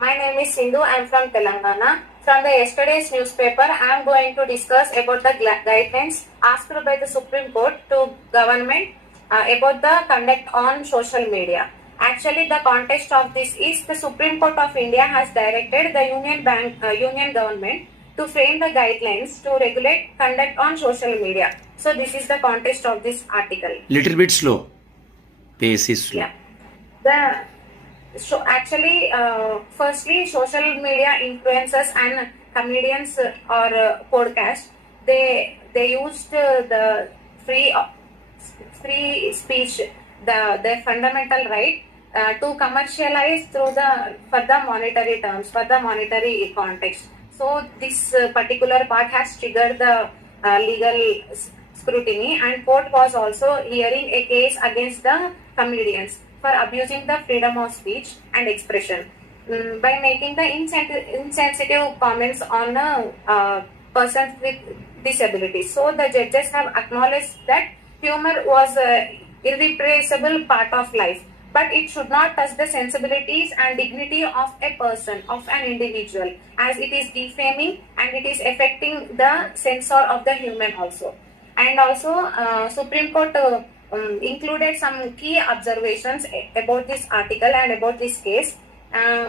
My name is Sindhu. I am from Telangana. From the yesterday's newspaper, I am going to discuss about the guidelines asked by the Supreme Court to government about the conduct on social media. Actually, the context of this is the Supreme Court of India has directed the Union government to frame the guidelines to regulate conduct on social media. So this is the context of this article. Little bit slow. Pace is slow. Yeah. So actually, firstly, social media influencers and comedians or podcasts, they used the free speech, their fundamental right to commercialize for the monetary terms, for the monetary context. So this particular part has triggered the legal scrutiny, and court was also hearing a case against the comedians for abusing the freedom of speech and expression by making the insensitive comments on persons with disabilities. So the judges have acknowledged that humor was an irreplaceable part of life, but it should not touch the sensibilities and dignity of a person, of an individual, as it is defaming and it is affecting the censor of the human also. And also, Supreme Court included some key observations about this article and about this case.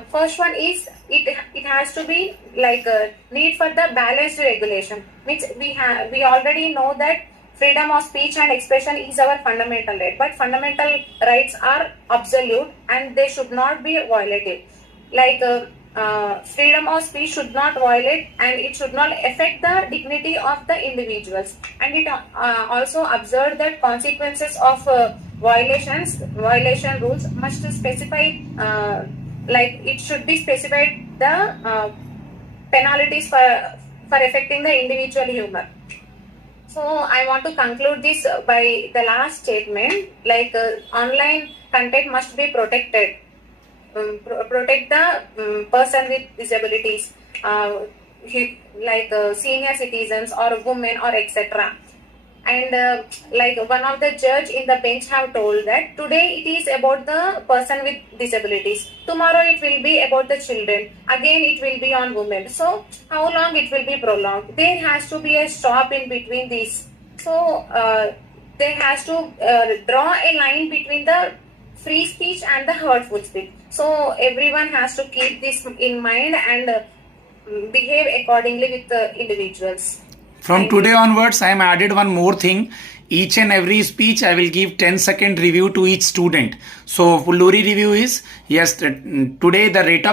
First one is it has to be like a need for the balanced regulation, which we already know that freedom of speech and expression is our fundamental right, but fundamental rights are absolute and they should not be violated. Like freedom of speech should not violate and it should not affect the dignity of the individuals, and it also observed that consequences of violation rules must specify like it should be specified the penalties for affecting the individual humor. So I want to conclude this by the last statement, like online content must be protected. Protect the person with disabilities, like senior citizens or women or etc. And like one of the judge in the bench have told that today it is about the person with disabilities, tomorrow it will be about the children, again it will be on women. So how long it will be prolonged? There has to be a stop in between these. So there has to draw a line between the free speech and the hurtful speech. So everyone has to keep this in mind and behave accordingly with the individuals. From today onwards, I am added one more thing. Each and every speech, I will give 10-second review to each student. So, Fulluri review is, yes, today the rate of